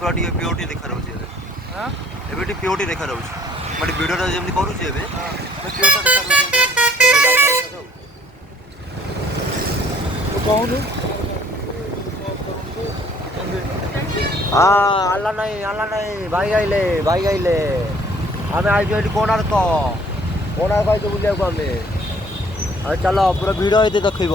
ପୁରା ଟିକେ ପିଓଟି ଦେଖା ଯାଉଛି ଏବେ। ଏବେ ଟିକେ ପିଓଟି ଦେଖା ଯାଉଛି ମାନେ ଭିଡ଼ିଓଟା ଯେମିତି କରୁଛି ଏବେ ପିଓଟା ଦେଖା ଯାଉଛି। କହୁନୁ ଆଲା ନାଇଁ ଭାଇ ଗାଇଲେ ଆମେ ଆଇଛୁ ଏଠି କୋଣାର୍କ ଆଇଛୁ ବୁଲିବାକୁ ଆମେ। ଆଉ ଚାଲ ପୁରା ଭିଡ଼ ହେଇତେ ଦେଖେଇବ।